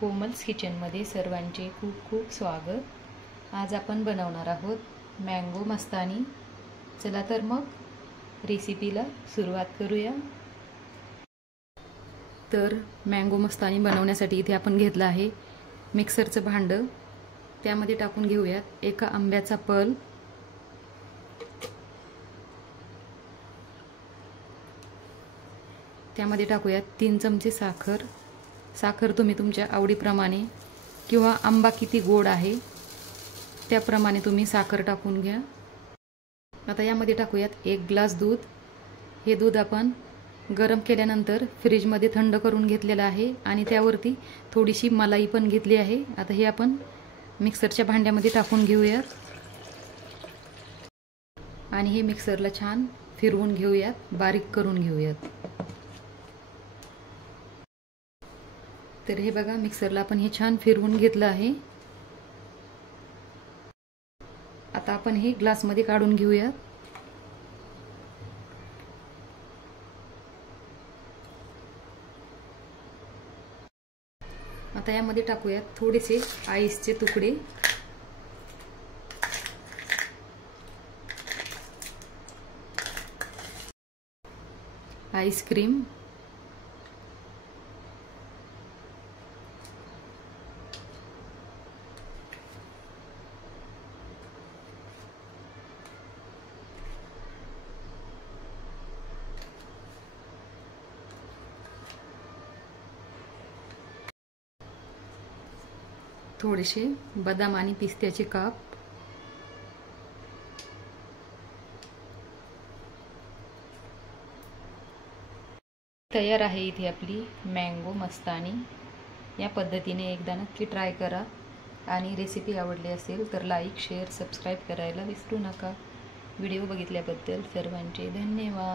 कोमल्स किचनमध्ये सर्वांचे खूप खूप स्वागत। आज आपण बनवणार आहोत मँगो मस्तानी। चला तर मग रेसिपीला सुरुवात करूया। तर मँगो मस्तानी बनवण्यासाठी इथे आपण घेतलं आहे मिक्सरचं भांडं। त्यामध्ये टाकून घेऊयात एका आंब्याचा पल, त्यामध्ये टाकूयात 3 चमचे साखर। साखर तुम्ही तुमच्या आवडीप्रमाणे किंवा आंबा किती गोड आहे त्याप्रमाणे तुम्ही साखर टाकून घ्या। आता यामध्ये टाकूयात 1 ग्लास दूध। हे दूध आपण गरम केल्यानंतर फ्रीजमध्ये थंड करून घेतलेलं आहे आणि त्यावरती थोडीशी मलाई पण घेतली आहे। आता हे आपण मिक्सरच्या भांड्यामध्ये टाकून घेऊयात आणि हे मिक्सरला छान फिरवून घेऊयात, बारीक करून घेऊयात। तर हे बघा मिक्सरला आपण हे छान फिरवून घेतलं आहे। आता आपण हे ग्लासमध्ये काढून घेऊयात। आता यामध्ये टाकूयात थोडेसे आईसचे तुकडे, आईस्क्रीम, थोडेसे बदाम आणि पिस्त्याचे काप, तयार आहे इथे आपली मँगो मस्तानी। या पद्धतीने एकदा नक्की ट्राय करा आणि रेसिपी आवडली असेल तर लाईक, शेअर, सबस्क्राईब करायला विसरू नका। व्हिडिओ बघितल्याबद्दल सर्वांचे धन्यवाद।